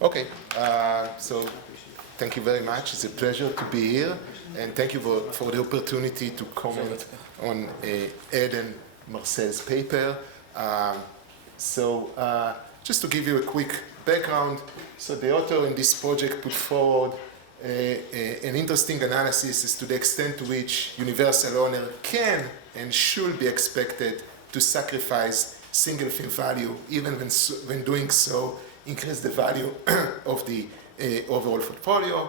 Okay, so thank you very much. It's a pleasure to be here, and thank you for the opportunity to comment on Ed and Marcel's paper. Just to give you a quick background, so the author in this project put forward an interesting analysis as to the extent to which universal owner can and should be expected to sacrifice single firm value, even when doing so increase the value of the overall portfolio.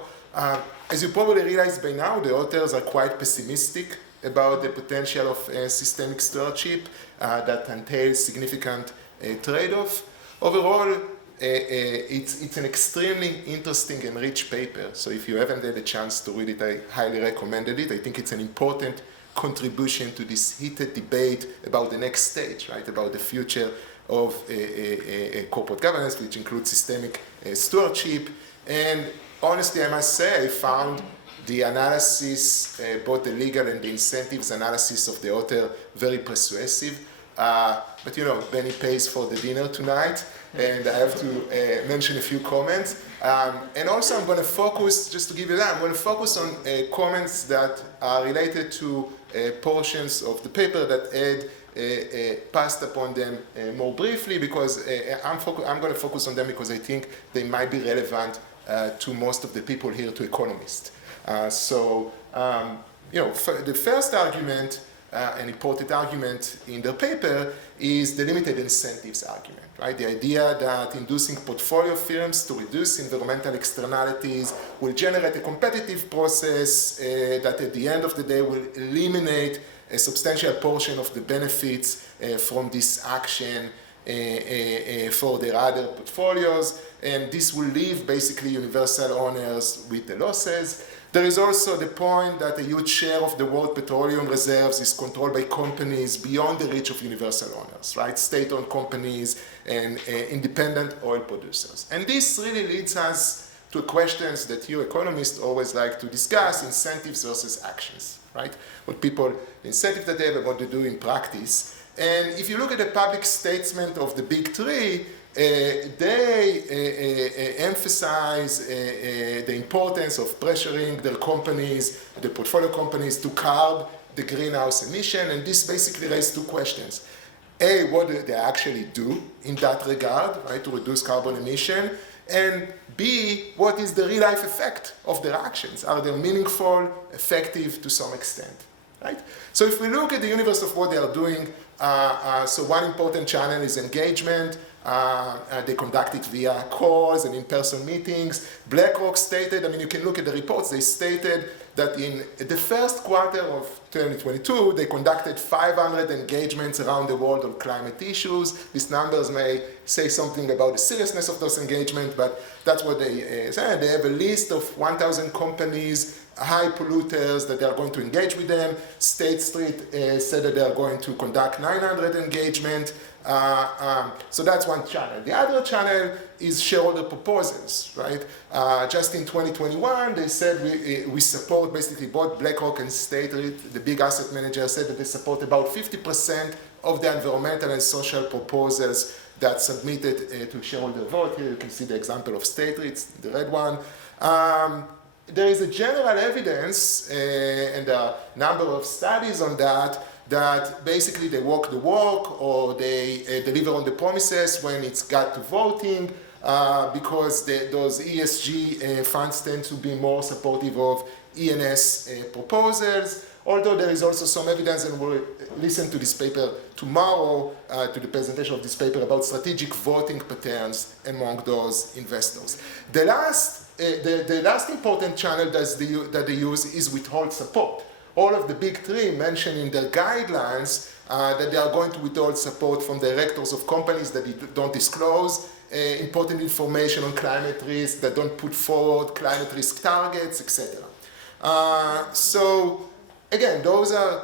As you probably realize by now, the authors are quite pessimistic about the potential of systemic stewardship that entails significant trade-off. Overall, it's an extremely interesting and rich paper. So if you haven't had a chance to read it, I highly recommended it. I think it's an important contribution to this heated debate about the next stage, right? About the future of corporate governance, which includes systemic stewardship. And honestly, I must say, I found the analysis, both the legal and the incentives analysis of the author, very persuasive. But you know, Benny pays for the dinner tonight, and I have to mention a few comments. And also I'm going to focus, just to give you that, I'm going to focus on comments that are related to portions of the paper that Ed passed upon them more briefly, because I'm going to focus on them because I think they might be relevant to most of the people here, to economists. The first argument, an important argument in the paper, is the limited incentives argument, right? The idea that inducing portfolio firms to reduce environmental externalities will generate a competitive process that at the end of the day will eliminate a substantial portion of the benefits from this action for their other portfolios, and this will leave basically universal owners with the losses. There is also the point that a huge share of the world petroleum reserves is controlled by companies beyond the reach of universal owners, right? State-owned companies and independent oil producers. And this really leads us to questions that you economists always like to discuss: incentives versus actions, right? What people, the incentive that they have and what they do in practice. And if you look at the public statement of the big three, they emphasize the importance of pressuring their companies, the portfolio companies, to curb the greenhouse emission. And this basically raises two questions. A, what do they actually do in that regard, right, to reduce carbon emission? And B, what is the real-life effect of their actions? Are they meaningful, effective to some extent, right? So if we look at the universe of what they are doing, so one important channel is engagement. They conduct it via calls and in-person meetings. BlackRock stated, I mean, you can look at the reports, they stated that in the first quarter of 2022, they conducted 500 engagements around the world on climate issues. These numbers may say something about the seriousness of those engagements, but that's what they said. They have a list of 1,000 companies, high polluters, that they are going to engage with them. State Street said that they are going to conduct 900 engagements. So that's one channel. The other channel is shareholder proposals, right? Just in 2021, they said we support basically both BlackRock and State Street. The big asset manager said that they support about 50% of the environmental and social proposals that submitted to shareholder vote. Here you can see the example of State Street, the red one. There is a general evidence, and a number of studies on that basically they walk the walk, or they deliver on the promises when it's got to voting, because those ESG funds tend to be more supportive of E&S proposals. Although there is also some evidence, and we'll listen to this paper tomorrow, to the presentation of this paper, about strategic voting patterns among those investors. The last important channel that they use is withhold support. All of the big three mention in their guidelines that they are going to withhold support from directors of companies that don't disclose important information on climate risk, that don't put forward climate risk targets, etc. So again, those are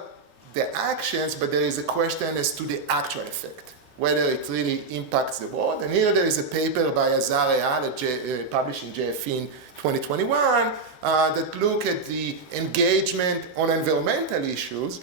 the actions, but there is a question as to the actual effect, whether it really impacts the world. And here there is a paper by Azar Eyal published in JFE in 2021 that look at the engagement on environmental issues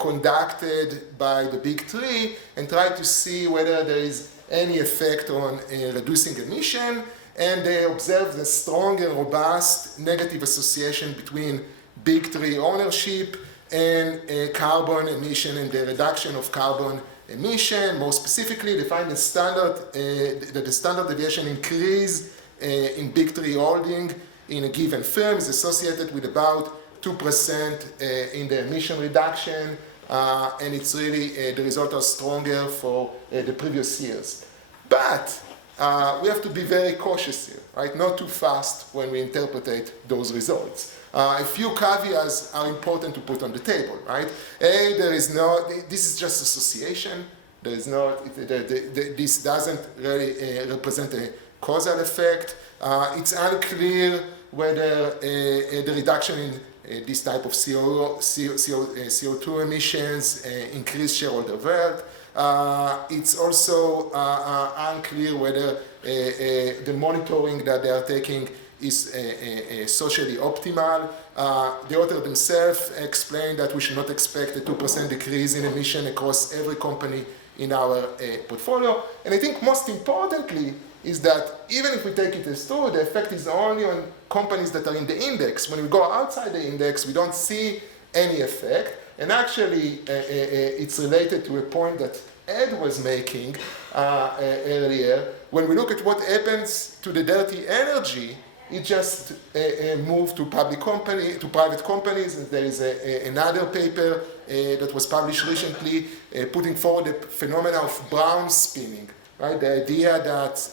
conducted by the big three and try to see whether there is any effect on reducing emission, and they observed a strong and robust negative association between big three ownership and carbon emission and the reduction of carbon emission. More specifically, they find that the standard deviation increase in big three holding in a given firm is associated with about 2% in the emission reduction, and it's really, the results are stronger for the previous years. But we have to be very cautious here, right? Not too fast when we interpret those results. A few caveats are important to put on the table, right? This is just association. There is not, this doesn't really represent a causal effect. It's unclear whether the reduction in this type of CO2 emissions increase shareholder wealth. It's also unclear whether the monitoring that they are taking is socially optimal. The author themselves explained that we should not expect a 2% decrease in emission across every company in our portfolio. And I think most importantly is that even if we take it as true, the effect is only on companies that are in the index. When we go outside the index, we don't see any effect. And actually, it's related to a point that Ed was making earlier. When we look at what happens to the dirty energy, it just moved to private companies. And there is another paper that was published recently putting forward the phenomena of brown spinning, right? The idea that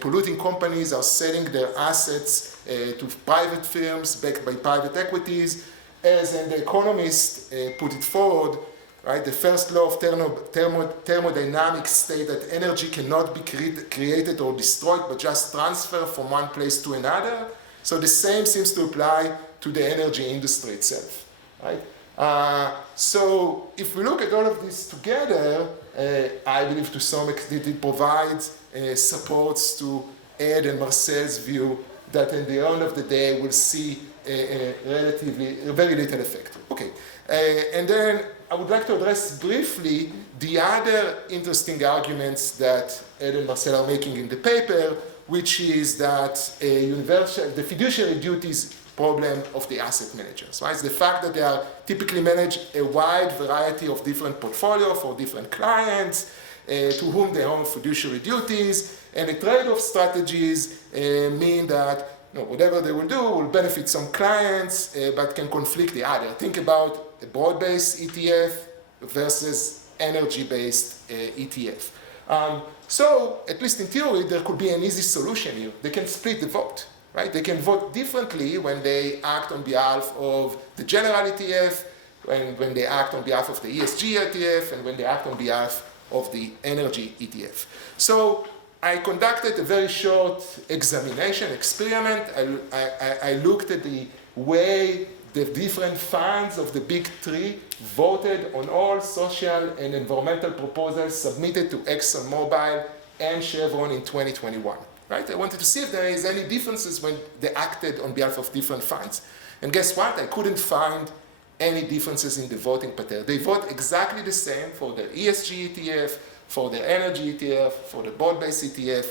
polluting companies are selling their assets to private firms backed by private equities. As an economist put it forward, right, the first law of thermodynamics states that energy cannot be created or destroyed, but just transferred from one place to another. So the same seems to apply to the energy industry itself, right? So if we look at all of this together, I believe to some extent it provides supports to Ed and Marcel's view that at the end of the day we'll see a very little effect. Okay, and then I would like to address briefly the other interesting arguments that Ed and Marcel are making in the paper, which is that the fiduciary duties problem of the asset managers, right? It's the fact that they are typically manage a wide variety of different portfolios for different clients to whom they own fiduciary duties, and the trade-off strategies mean that whatever they will do will benefit some clients, but can conflict the other. Think about a broad-based ETF versus energy-based ETF. So, at least in theory, there could be an easy solution here. They can split the vote, right? They can vote differently when they act on behalf of the general ETF, when they act on behalf of the ESG ETF, and when they act on behalf of the energy ETF. So, I conducted a very short experiment. I looked at the way the different funds of the big three voted on all social and environmental proposals submitted to ExxonMobil and Chevron in 2021. Right? I wanted to see if there is any differences when they acted on behalf of different funds. And guess what? I couldn't find any differences in the voting pattern. They vote exactly the same for the ESG ETF, for the energy ETF, for the broad-based ETF,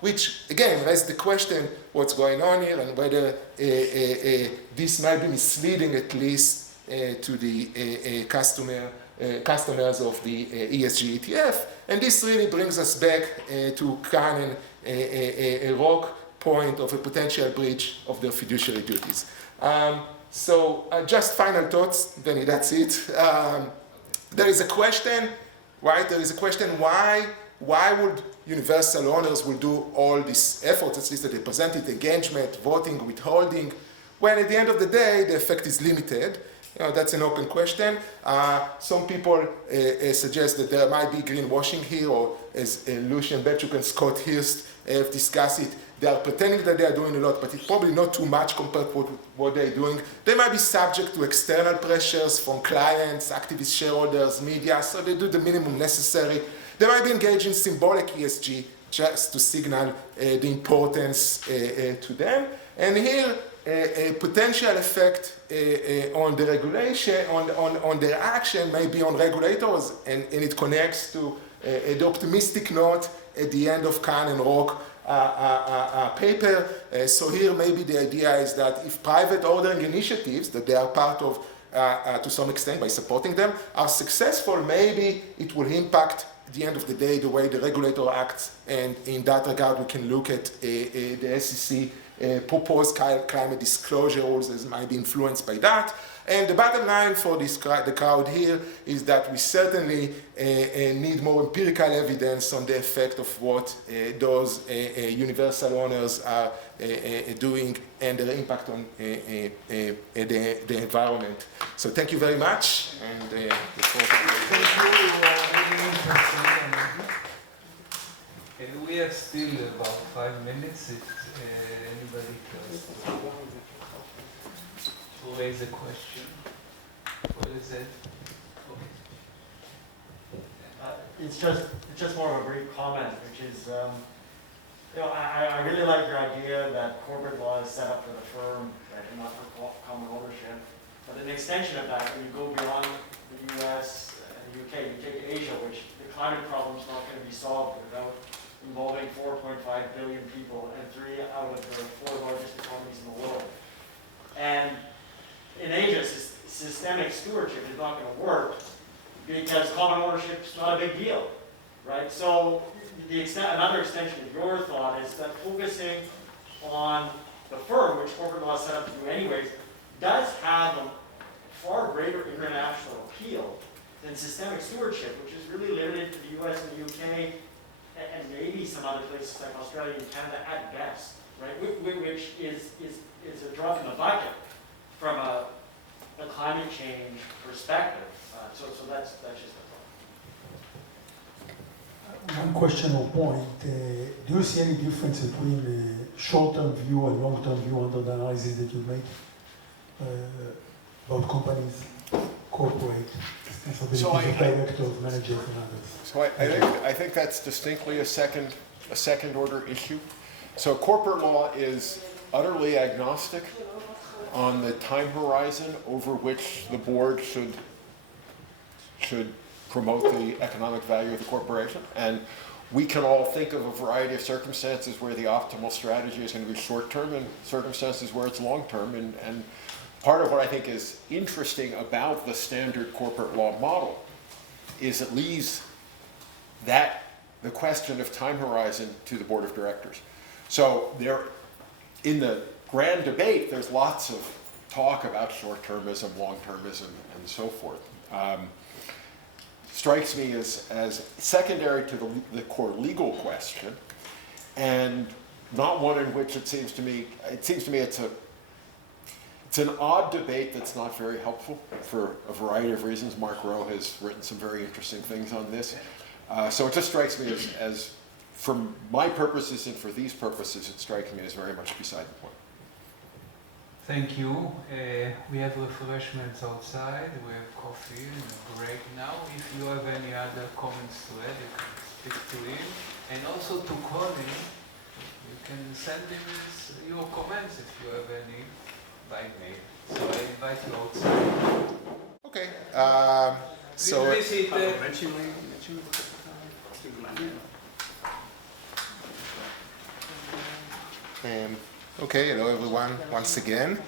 which again raises the question what's going on here and whether this might be misleading at least to the customers of the ESG ETF. And this really brings us back to kind of a rock point of a potential breach of their fiduciary duties. So just final thoughts, then that's it. There is a question, right? There is a question why would universal owners will do all these efforts, at least that they presented, engagement, voting, withholding, when at the end of the day, the effect is limited. That's an open question. Some people suggest that there might be greenwashing here, or as Lucian Bechuk and Scott Hirst have discussed it, they are pretending that they are doing a lot, but it's probably not too much compared to what they're doing. They might be subject to external pressures from clients, activist shareholders, media, so they do the minimum necessary. They might be engaged in symbolic ESG just to signal the importance to them. And here, a potential effect on the regulation, on their action, may be on regulators, and it connects to the optimistic note at the end of Kahn and Rock paper. So here maybe the idea is that if private ordering initiatives that they are part of to some extent by supporting them are successful, maybe it will impact at the end of the day the way the regulator acts, and in that regard we can look at the SEC proposed climate disclosure rules as might be influenced by that. And the bottom line for this the crowd here is that we certainly need more empirical evidence on the effect of what those universal owners are doing and their impact on the environment. So thank you very much. And thank you. We have still about 5 minutes if anybody cares to raise a question. What is it? It's just more of a brief comment, which is, I really like your idea that corporate law is set up for the firm, right, and not for common ownership. But an extension of that, when you go beyond the US and the UK, you take Asia, which the climate problem is not going to be solved without involving 4.5 billion people and 3 out of the 4 largest economies in the world. And in Asia, systemic stewardship is not going to work because common ownership is not a big deal, right? So another extension of your thought is that focusing on the firm, which corporate law is set up to do anyways, does have a far greater international appeal than systemic stewardship, which is really limited to the US and the UK and maybe some other places like Australia and Canada at best, right? Which is a drop in the bucket from a climate change perspective. So that's just a thought. One question or point. Do you see any difference between short-term view and long-term view under the analysis that you made about companies, corporate, responsibilities of directors, managers, and others? So I think that's distinctly a second order issue. So corporate law is utterly agnostic on the time horizon over which the board should promote the economic value of the corporation. And we can all think of a variety of circumstances where the optimal strategy is going to be short-term and circumstances where it's long-term. And part of what I think is interesting about the standard corporate law model is it leaves the question of time horizon to the board of directors. So in the grand debate, there's lots of talk about short-termism, long-termism, and so forth. Strikes me as secondary to the core legal question, and not one in which it seems to me it's an odd debate that's not very helpful for a variety of reasons. Mark Rowe has written some very interesting things on this. So it just strikes me as, for my purposes and for these purposes, it strikes me as very much beside the point. Thank you. We have refreshments outside. We have coffee and a break now. If you have any other comments to add, you can speak to him. And also to Colin, you can send him your comments if you have any by mail. So I invite you outside. Okay. So visit. Okay, hello everyone, once again.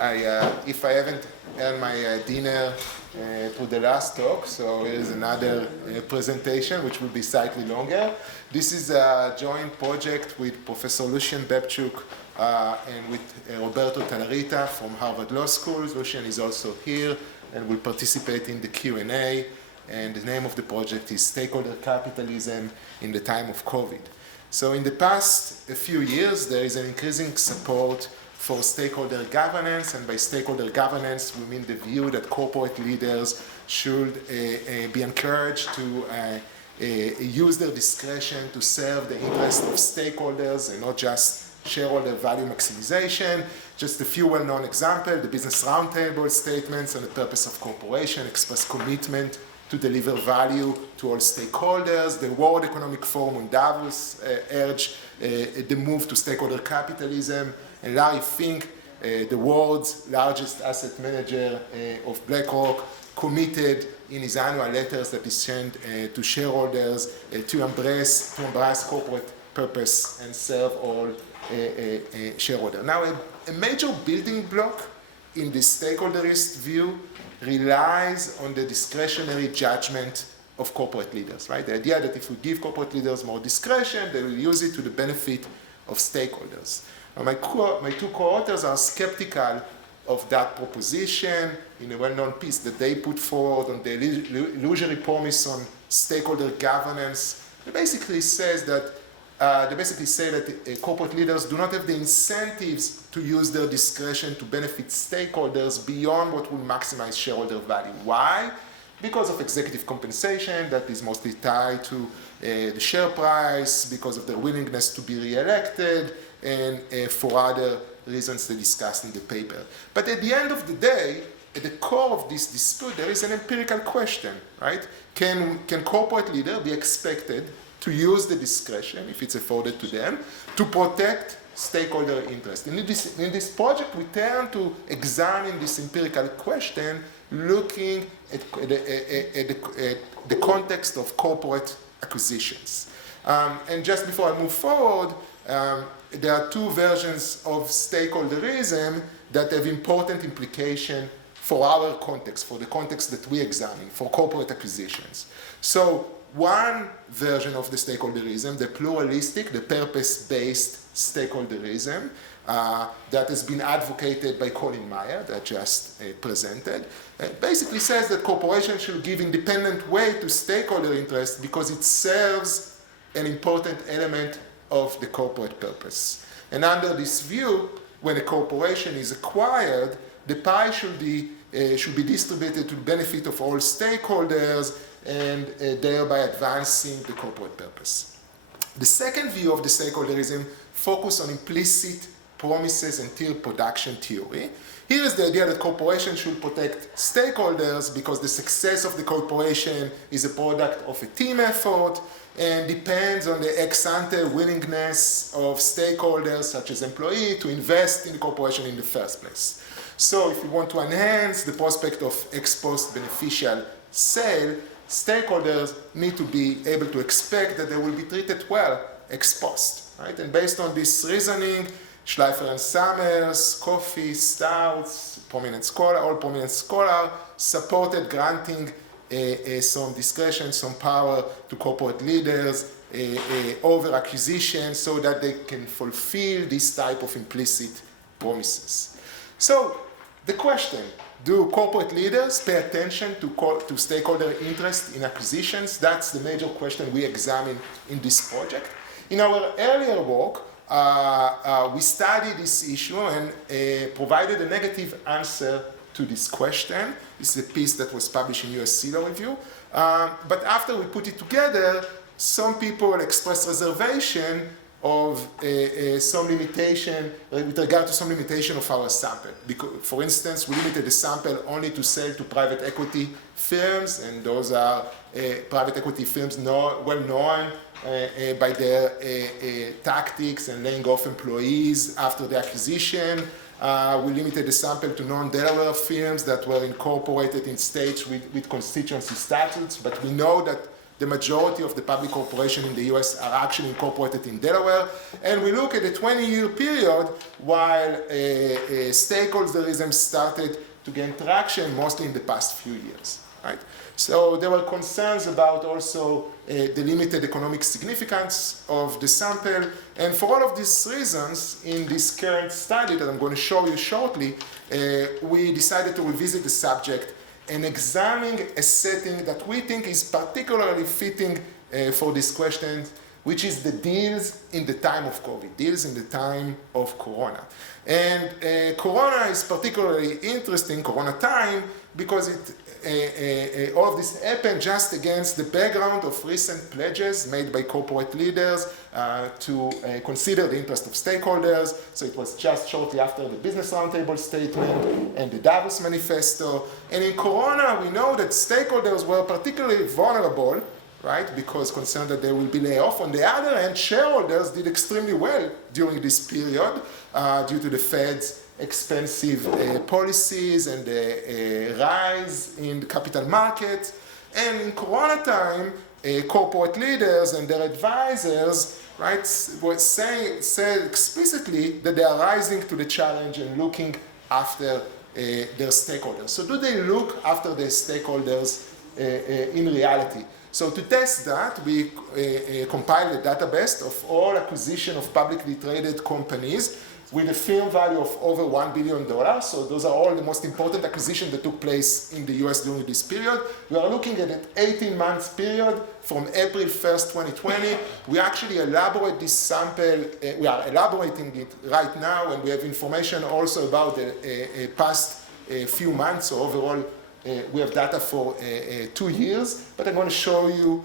If I haven't had my dinner to the last talk, so here's another presentation which will be slightly longer. This is a joint project with Professor Lucian Bebchuk and with Roberto Talarita from Harvard Law School. Lucian is also here and will participate in the Q&A. And the name of the project is Stakeholder Capitalism in the Time of COVID. So in the past few years, there is an increasing support for stakeholder governance, and by stakeholder governance, we mean the view that corporate leaders should be encouraged to use their discretion to serve the interests of stakeholders and not just shareholder value maximization. Just a few well-known examples: the Business Roundtable statements on the purpose of corporation express commitment to deliver value to all stakeholders. The World Economic Forum on Davos urged the move to stakeholder capitalism. And Larry Fink, the world's largest asset manager of BlackRock, committed in his annual letters that he sent to shareholders to embrace corporate purpose and serve all shareholders. Now, a major building block in the stakeholderist view relies on the discretionary judgment of corporate leaders, right? The idea that if we give corporate leaders more discretion, they will use it to the benefit of stakeholders. Now, my two co-authors are skeptical of that proposition in a well-known piece that they put forward on the illusory promise on stakeholder governance. They basically say that corporate leaders do not have the incentives to use their discretion to benefit stakeholders beyond what will maximize shareholder value. Why? Because of executive compensation that is mostly tied to the share price, because of their willingness to be re-elected, and for other reasons they discussed in the paper. But at the end of the day, at the core of this dispute, there is an empirical question, right? Can corporate leaders be expected to use the discretion, if it's afforded to them, to protect stakeholder interest? In this project, we turn to examine this empirical question, looking at the context of corporate acquisitions. And just before I move forward, there are two versions of stakeholderism that have important implication for our context, for the context that we examine, for corporate acquisitions. So one version of the stakeholderism, the pluralistic, the purpose-based stakeholderism, that has been advocated by Colin Meyer, that just presented, basically says that corporations should give independent weight to stakeholder interest because it serves an important element of the corporate purpose. And under this view, when a corporation is acquired, the pie should be distributed to the benefit of all stakeholders and thereby advancing the corporate purpose. The second view of the stakeholderism focuses on implicit promises until production theory. Here is the idea that corporations should protect stakeholders because the success of the corporation is a product of a team effort and depends on the ex-ante willingness of stakeholders, such as employees, to invest in the corporation in the first place. So if you want to enhance the prospect of ex-post beneficial sale, stakeholders need to be able to expect that they will be treated well ex-post, right? And based on this reasoning, Schleifer and Summers, Coffey, Stouts, all prominent scholars supported granting some discretion, some power to corporate leaders over acquisition so that they can fulfill this type of implicit promises. So the question, do corporate leaders pay attention to stakeholder interest in acquisitions? That's the major question we examine in this project. In our earlier work, we studied this issue and provided a negative answer to this question. This is a piece that was published in USC Law Review. But after we put it together, some people expressed reservation of some limitation with regard to some limitation of our sample. Because, for instance, we limited the sample only to sell to private equity firms, and those are private equity firms well known by their tactics and laying off employees after the acquisition. We limited the sample to non-Delaware firms that were incorporated in states with constituency statutes, but we know that the majority of the public corporations in the US are actually incorporated in Delaware. And we look at a 20-year period while stakeholderism started to gain traction mostly in the past few years, right? So there were concerns about also the limited economic significance of the sample. And for all of these reasons, in this current study that I'm going to show you shortly, we decided to revisit the subject and examine a setting that we think is particularly fitting for this question, which is the deals in the time of COVID, deals in the time of Corona. And Corona is particularly interesting, Corona time, because all of this happened just against the background of recent pledges made by corporate leaders to consider the interest of stakeholders. So it was just shortly after the Business Roundtable statement and the Davos Manifesto. And in Corona, we know that stakeholders were particularly vulnerable, right, because concerned that they will be laid off. On the other hand, shareholders did extremely well during this period due to the Fed's expensive policies and the rise in the capital market. And in Corona time, corporate leaders and their advisors, right, say explicitly that they are rising to the challenge and looking after their stakeholders. So do they look after their stakeholders in reality? So to test that, we compiled a database of all acquisition of publicly traded companies with a firm value of over $1 billion. So those are all the most important acquisitions that took place in the US during this period. We are looking at an 18-month period from April 1st, 2020. We actually elaborate this sample, we are elaborating it right now, and we have information also about the past few months. So overall, we have data for 2 years, but I'm going to show you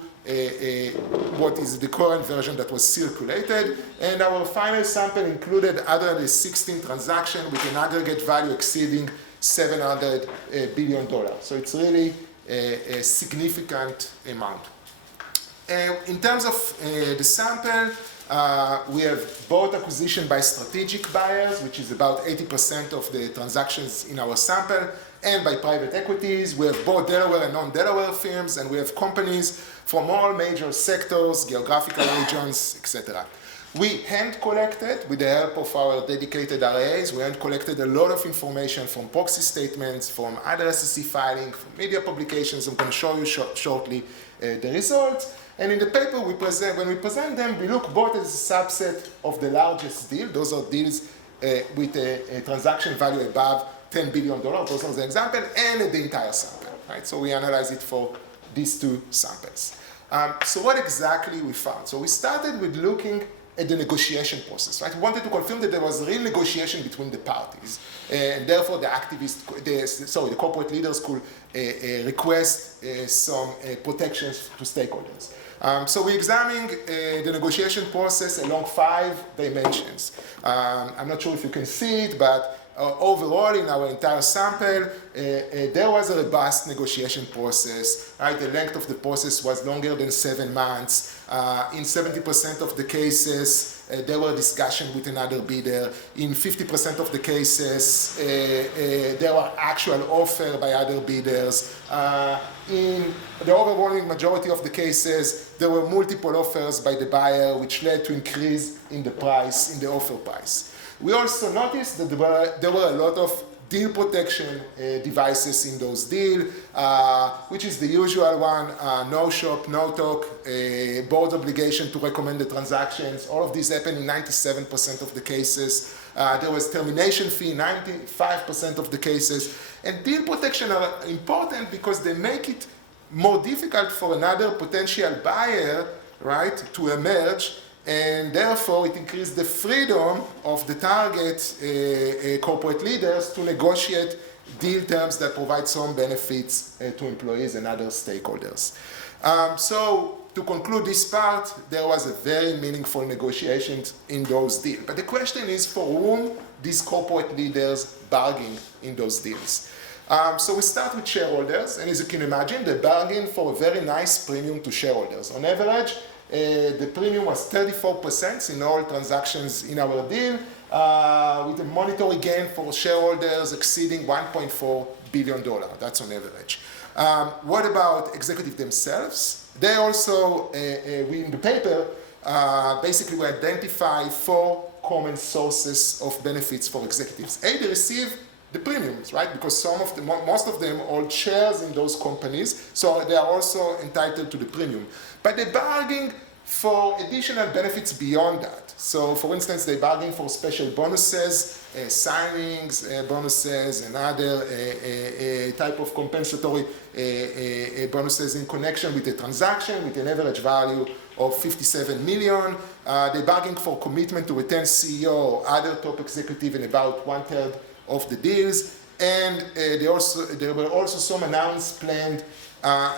what is the current version that was circulated. And our final sample included other than 16 transactions with an aggregate value exceeding $700 billion. So it's really a significant amount. In terms of the sample, we have both acquisition by strategic buyers, which is about 80% of the transactions in our sample, and by private equities. We have both Delaware and non-Delaware firms, and we have companies from all major sectors, geographical regions, etc. We hand-collected, with the help of our dedicated RAs, we hand-collected a lot of information from proxy statements, from other SEC filings, from media publications. I'm going to show you shortly the results. And in the paper, when we present them, we look both as a subset of the largest deal. Those are deals with a transaction value above $10 billion. Those are the example, and the entire sample. Right? So we analyze it for these two samples. So what exactly we found? So we started with looking at the negotiation process. Right? We wanted to confirm that there was real negotiation between the parties, and therefore the corporate leaders could request some protections to stakeholders. So we examined the negotiation process along 5 dimensions. I'm not sure if you can see it, but overall in our entire sample, there was a robust negotiation process. Right? The length of the process was longer than 7 months. In 70% of the cases, there were discussions with another bidder. In 50% of the cases, there were actual offers by other bidders. In the overwhelming majority of the cases, there were multiple offers by the buyer, which led to increase in the price, in the offer price. We also noticed that there were a lot of deal protection devices in those deals, which is the usual one, no shop, no talk, board obligation to recommend the transactions. All of these happened in 97% of the cases. There was termination fee in 95% of the cases. And deal protection are important because they make it more difficult for another potential buyer, right, to emerge, and therefore it increased the freedom of the target corporate leaders to negotiate deal terms that provide some benefits to employees and other stakeholders. So to conclude this part, there was a very meaningful negotiation in those deals. But the question is, for whom these corporate leaders bargain in those deals? So we start with shareholders, and as you can imagine, they bargain for a very nice premium to shareholders. On average, the premium was 34% in all transactions in our deal, with a monetary gain for shareholders exceeding $1.4 billion. That's on average. What about executives themselves? They also, we in the paper, basically we identify 4 common sources of benefits for executives. They receive the premiums, right? Because most of them hold shares in those companies, so they are also entitled to the premium. But they bargain for additional benefits beyond that. So, for instance, they bargain for special bonuses, signings, bonuses, and other type of compensatory bonuses in connection with the transaction, with an average value of $57 million. They bargain for commitment to retain CEO or other top executive in about 1/3 of the deals, and there were also some announced planned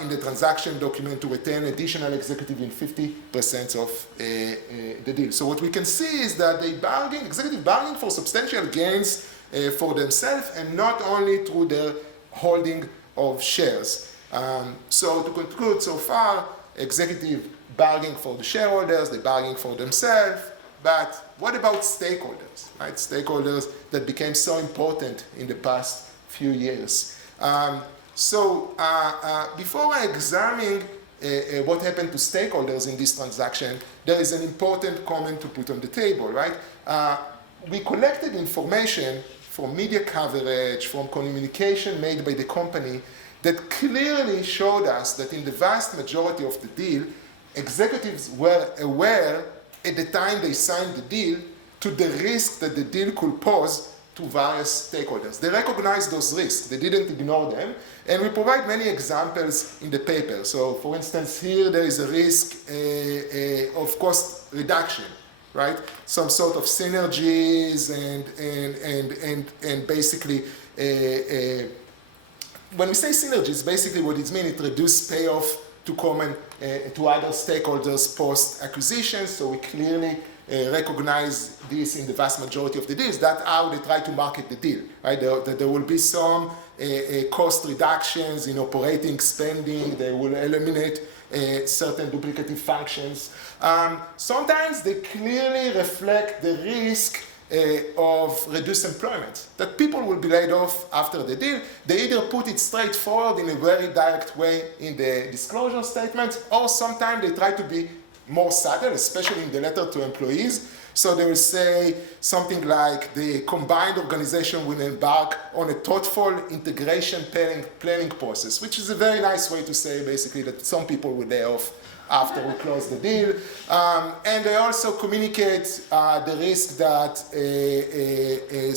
in the transaction document to retain additional executive in 50% of the deal. So what we can see is that executive bargain for substantial gains for themselves, and not only through their holding of shares. So to conclude so far, executive bargain for the shareholders, they bargain for themselves. But what about stakeholders, right? Stakeholders that became so important in the past few years. So before I examine what happened to stakeholders in this transaction, there is an important comment to put on the table, right? We collected information from media coverage, from communication made by the company that clearly showed us that in the vast majority of the deal, executives were aware at the time they signed the deal to the risk that the deal could pose to various stakeholders. They recognized those risks, they didn't ignore them, and we provide many examples in the paper. So for instance, here there is a risk of cost reduction, right? Some sort of synergies and basically, when we say synergies, basically what it means, it reduces payoff to common, to other stakeholders post-acquisition, so we clearly recognize this in the vast majority of the deals. That's how they try to market the deal, right? There will be some cost reductions in operating spending. They will eliminate certain duplicative functions. Sometimes they clearly reflect the risk of reduced employment, that people will be laid off after the deal. They either put it straightforward in a very direct way in the disclosure statement, or sometimes they try to be more subtle, especially in the letter to employees. So they will say something like the combined organization will embark on a thoughtful integration planning process, which is a very nice way to say basically that some people will lay off after we close the deal. And they also communicate the risk that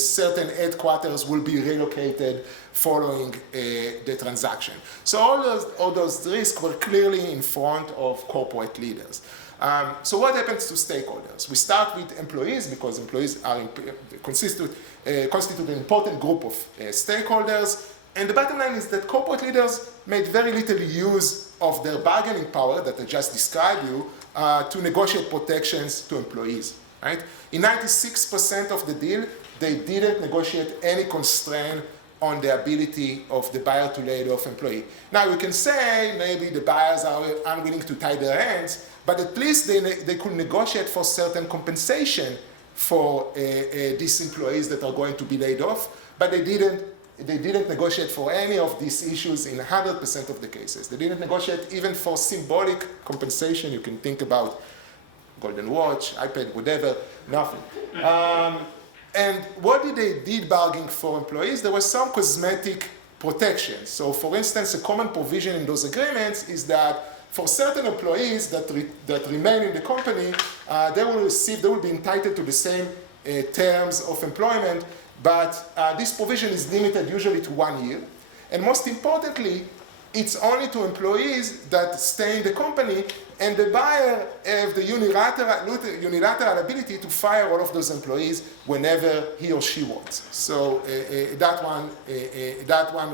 certain headquarters will be relocated following the transaction. So all those risks were clearly in front of corporate leaders. So what happens to stakeholders? We start with employees because employees are constitute an important group of stakeholders. And the bottom line is that corporate leaders made very little use of their bargaining power that I just described you to negotiate protections to employees, right? In 96% of the deal, they didn't negotiate any constraint on the ability of the buyer to lay off employee. Now you can say maybe the buyers are unwilling to tie their hands, but at least they could negotiate for certain compensation for these employees that are going to be laid off, but they didn't negotiate for any of these issues in 100% of the cases. They didn't negotiate even for symbolic compensation. You can think about golden watch, iPad, whatever, nothing. And what did bargain for employees? There was some cosmetic protection. So for instance, a common provision in those agreements is that for certain employees that remain in the company, they will be entitled to the same terms of employment, but this provision is limited usually to 1 year. And most importantly, it's only to employees that stay in the company, and the buyer have the unilateral ability to fire all of those employees whenever he or she wants. So that one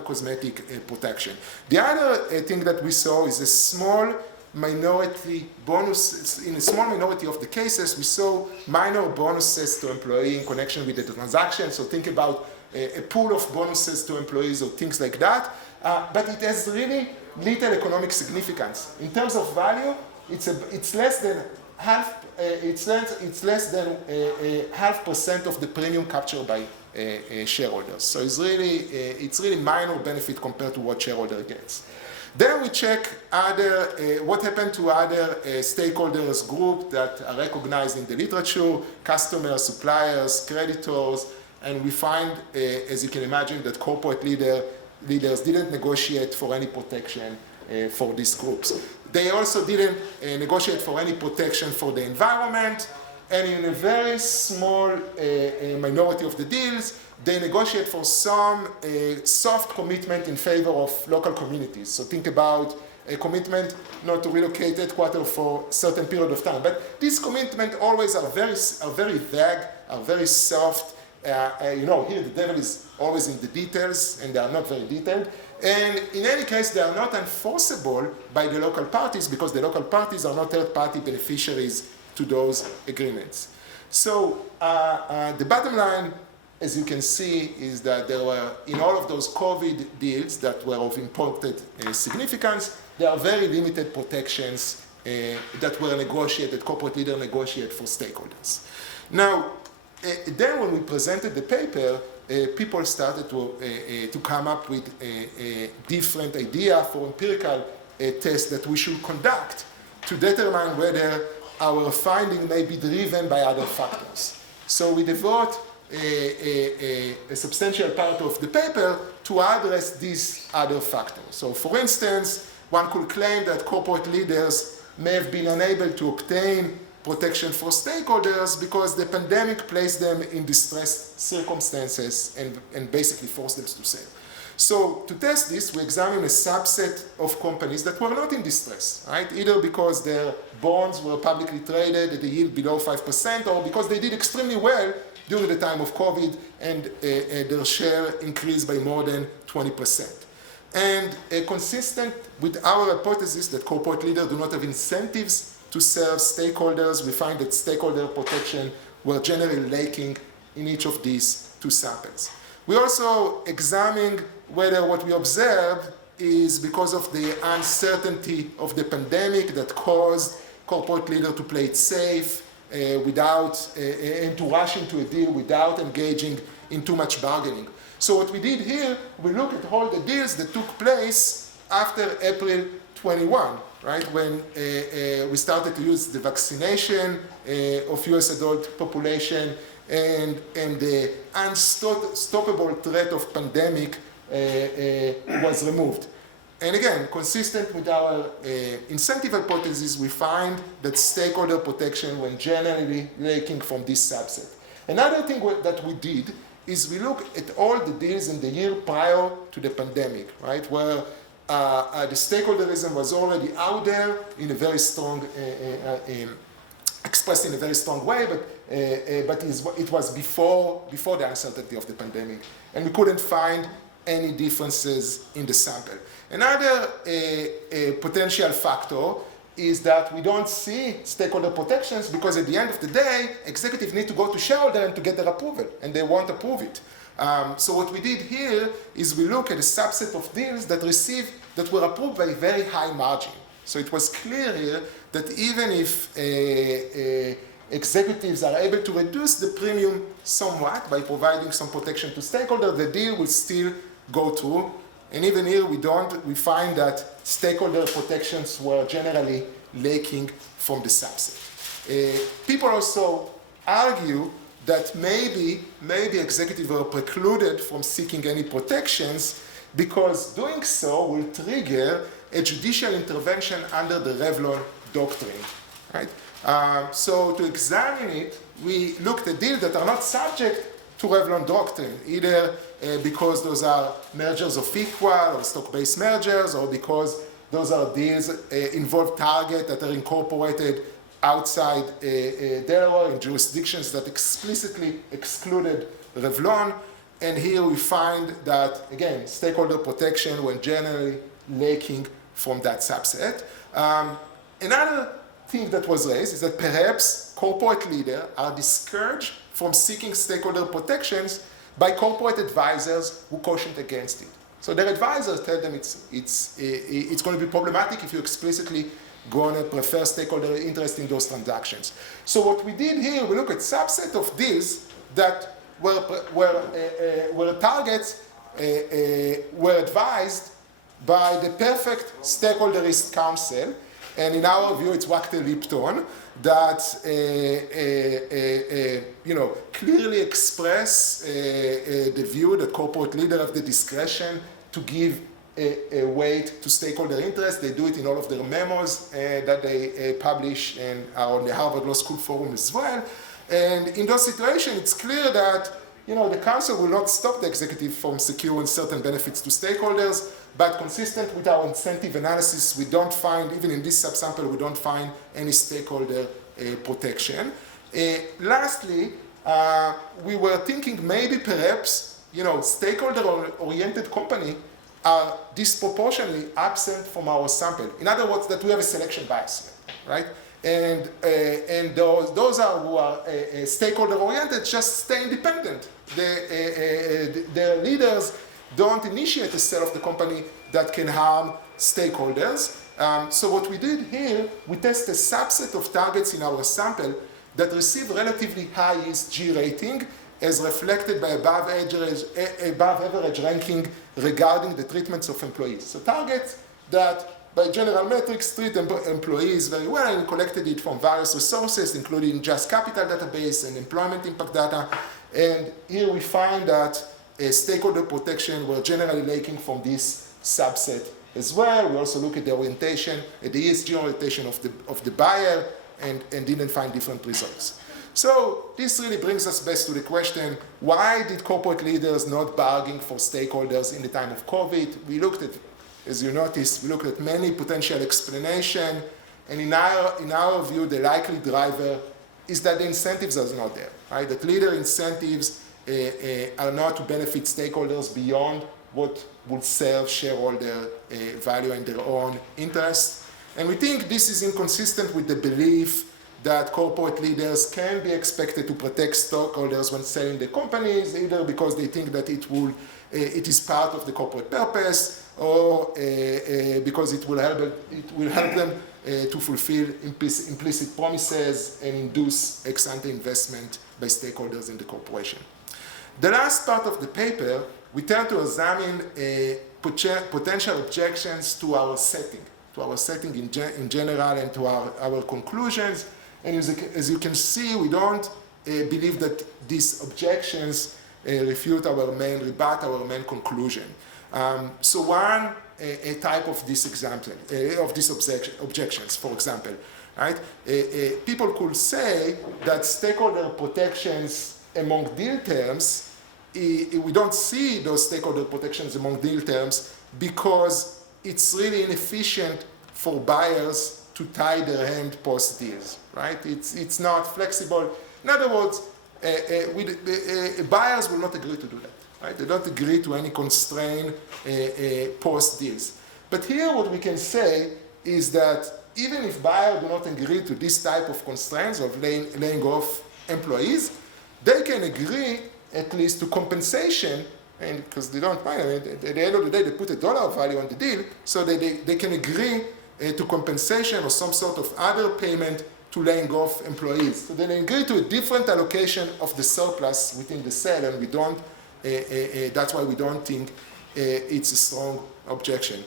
cosmetic protection. The other thing that we saw is a small minority bonus. In a small minority of the cases, we saw minor bonuses to employee in connection with the transaction. So think about a pool of bonuses to employees or things like that. But it has really little economic significance. In terms of value, it's less than half. It's less than 0.5% of the premium captured by shareholders. So it's really minor benefit compared to what shareholder gets. Then we check what happened to other stakeholders group that are recognized in the literature: customers, suppliers, creditors, and we find, as you can imagine, that corporate leaders didn't negotiate for any protection for these groups. They also didn't negotiate for any protection for the environment, and in a very small minority of the deals, they negotiate for some soft commitment in favor of local communities. So think about a commitment not to relocate headquarters for a certain period of time. But these commitments always are very vague, are very soft. Here the devil is always in the details, and they are not very detailed. And in any case, they are not enforceable by the local parties because the local parties are not third-party beneficiaries to those agreements. So the bottom line, as you can see, is that there were, in all of those COVID deals that were of important significance, there are very limited protections that were negotiated, corporate leaders negotiate for stakeholders. Now, then when we presented the paper, people started to come up with a different idea for empirical tests that we should conduct to determine whether our finding may be driven by other factors. So we devote a substantial part of the paper to address these other factors. So for instance, one could claim that corporate leaders may have been unable to obtain protection for stakeholders because the pandemic placed them in distressed circumstances and basically forced them to sell. So to test this, we examined a subset of companies that were not in distress, right? Either because their bonds were publicly traded at a yield below 5%, or because they did extremely well during the time of COVID and their share increased by more than 20%. And consistent with our hypothesis that corporate leaders do not have incentives to serve stakeholders, we find that stakeholder protection were generally lacking in each of these two samples. We also examined whether what we observed is because of the uncertainty of the pandemic that caused corporate leaders to play it safe and to rush into a deal without engaging in too much bargaining. So what we did here, we looked at all the deals that took place after April 21, right, when we started to use the vaccination of US adult population and the unstoppable threat of pandemic was removed. And again, consistent with our incentive hypothesis, we find that stakeholder protection went generally lacking from this subset. Another thing that we did is we look at all the deals in the year prior to the pandemic, right, where the stakeholderism was already out there in a very strong, expressed in a very strong way, but it was before the uncertainty of the pandemic, and we couldn't find any differences in the sample. Another potential factor is that we don't see stakeholder protections because at the end of the day, executives need to go to shareholder and to get their approval, and they won't approve it. So what we did here is we look at a subset of deals that were approved by very high margin. So it was clear here that even if executives are able to reduce the premium somewhat by providing some protection to stakeholders, the deal will still go through. And even here we find that stakeholder protections were generally lacking from the subset. People also argue that maybe executives were precluded from seeking any protections because doing so will trigger a judicial intervention under the Revlon doctrine, right? So to examine it, we looked at deals that are not subject to Revlon doctrine, either because those are mergers of equal or stock-based mergers, or because those are deals involve targets that are incorporated outside Delaware in jurisdictions that explicitly excluded Revlon. And here we find that, again, stakeholder protection were generally lacking from that subset. Another thing that was raised is that perhaps corporate leaders are discouraged from seeking stakeholder protections by corporate advisors who cautioned against it. So their advisors tell them it's going to be problematic if you explicitly going to prefer stakeholder interest in those transactions. So what we did here, we look at subset of deals that where targets were advised by the perfect stakeholderist counsel, and in our view, it's Wachter Lipton, that clearly express the view that corporate leaders have the discretion to give a weight to stakeholder interest. They do it in all of their memos that they publish and are on the Harvard Law School forum as well. And in those situations, it's clear that the council will not stop the executive from securing certain benefits to stakeholders, but consistent with our incentive analysis, we don't find, even in this subsample, we don't find any stakeholder protection. Lastly, we were thinking maybe perhaps, stakeholder-oriented company are disproportionately absent from our sample. In other words, that we have a selection bias, right? And those who are stakeholder-oriented just stay independent. Their leaders don't initiate a sale of the company that can harm stakeholders. So what we did here, we test a subset of targets in our sample that receive relatively high ESG rating as reflected by above average ranking regarding the treatments of employees. So targets that by general metrics treat employees very well, and collected it from various resources, including Just Capital database and employment impact data. And here we find that stakeholder protection were generally lacking from this subset as well. We also look at the orientation, at the ESG orientation of the buyer, and didn't find different results. So this really brings us back to the question, why did corporate leaders not bargain for stakeholders in the time of COVID? We looked at, as you noticed, we looked at many potential explanations, and in our view, the likely driver is that the incentives are not there, right? That leader incentives are not to benefit stakeholders beyond what would serve shareholder value and their own interests. And we think this is inconsistent with the belief that corporate leaders can be expected to protect stockholders when selling their companies, either because they think that it is part of the corporate purpose, or because it will help them to fulfill implicit promises and induce ex-ante investment by stakeholders in the corporation. The last part of the paper, we turn to examine potential objections to our setting in general, and to our conclusions. And as you can see, we don't believe that these objections rebut our main conclusion. So one type of this example, of these objections, for example, right? People could say that stakeholder protections among deal terms, we don't see those stakeholder protections among deal terms because it's really inefficient for buyers to tie their hand post deals, right? It's not flexible. In other words, buyers will not agree to do that, right? They don't agree to any constraint post deals. But here what we can say is that even if buyers do not agree to this type of constraints of laying off employees, they can agree at least to compensation, and because they don't mind, at the end of the day, they put a dollar value on the deal, so they can agree to compensation or some sort of other payment to laying off employees. So they agree to a different allocation of the surplus within the sale, and we don't, that's why we don't think it's a strong objection.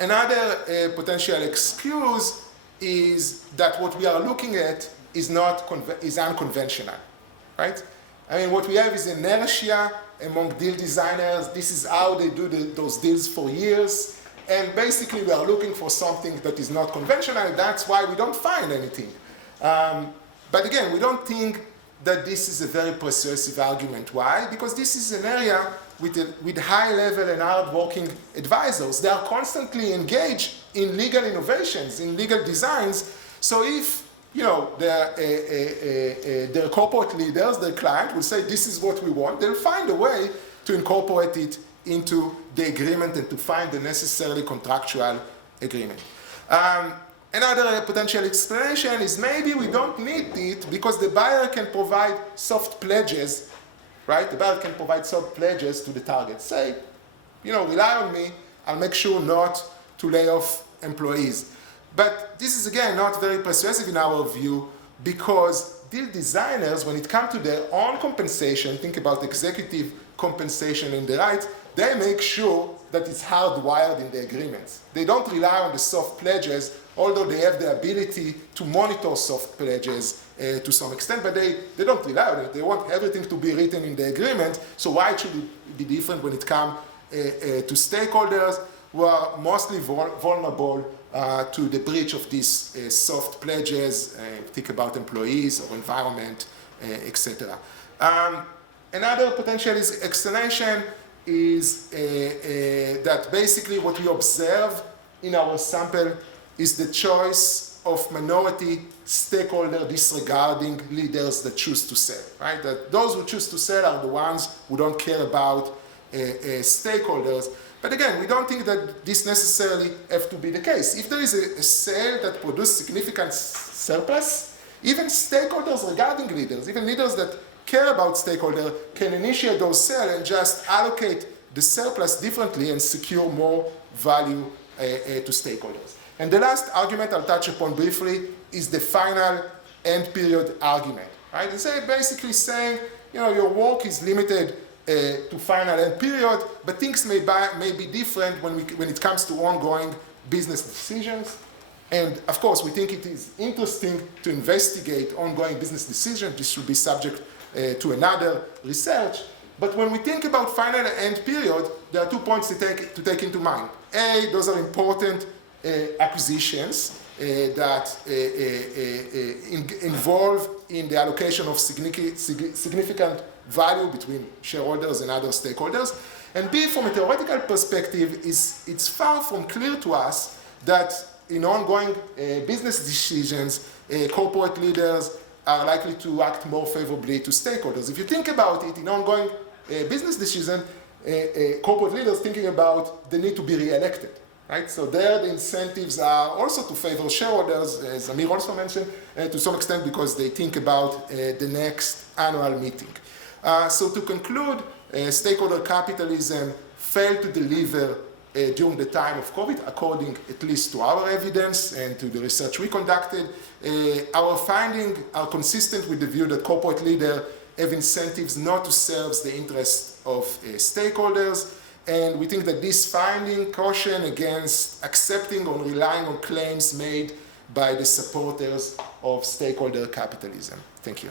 Another potential excuse is that what we are looking at is unconventional, right? I mean, what we have is inertia among deal designers. This is how they do those deals for years. And basically, we are looking for something that is not conventional, and that's why we don't find anything. But again, we don't think that this is a very persuasive argument. Why? Because this is an area with high-level and hard-working advisors. They are constantly engaged in legal innovations, in legal designs. So if their corporate leaders, their client, will say, this is what we want, they'll find a way to incorporate it into the agreement and to find the necessary contractual agreement. Another potential explanation is maybe we don't need it because the buyer can provide soft pledges, right? The buyer can provide soft pledges to the target. Say, rely on me, I'll make sure not to lay off employees. But this is, again, not very persuasive in our view because deal designers, when it comes to their own compensation, think about executive compensation and the rights, they make sure that it's hardwired in the agreements. They don't rely on the soft pledges, although they have the ability to monitor soft pledges to some extent, but they don't rely on it. They want everything to be written in the agreement, so why should it be different when it comes to stakeholders who are mostly vulnerable to the breach of these soft pledges? Think about employees or environment, etc. Another potential explanation is that basically what we observe in our sample is the choice of minority stakeholder disregarding leaders that choose to sell, right? That those who choose to sell are the ones who don't care about stakeholders. But again, we don't think that this necessarily have to be the case. If there is a sale that produces significant surplus, even stakeholders regarding leaders, even leaders that care about stakeholders, can initiate those sales and just allocate the surplus differently and secure more value to stakeholders. And the last argument I'll touch upon briefly is the final end period argument, right? It's basically saying, your work is limited to final end period, but things may be different when it comes to ongoing business decisions. And of course, we think it is interesting to investigate ongoing business decisions. This should be subject to another research. But when we think about final end period, there are 2 points to take into mind. A, those are important acquisitions that involve in the allocation of significant value between shareholders and other stakeholders. And B, from a theoretical perspective, it's far from clear to us that in ongoing business decisions, corporate leaders are likely to act more favorably to stakeholders. If you think about it, in ongoing business decisions, corporate leaders thinking about the need to be re-elected, right? So there the incentives are also to favor shareholders, as Amir also mentioned, to some extent because they think about the next annual meeting. So to conclude, stakeholder capitalism failed to deliver during the time of COVID, according at least to our evidence and to the research we conducted. Our findings are consistent with the view that corporate leaders have incentives not to serve the interests of stakeholders, and we think that this finding caution against accepting or relying on claims made by the supporters of stakeholder capitalism. Thank you.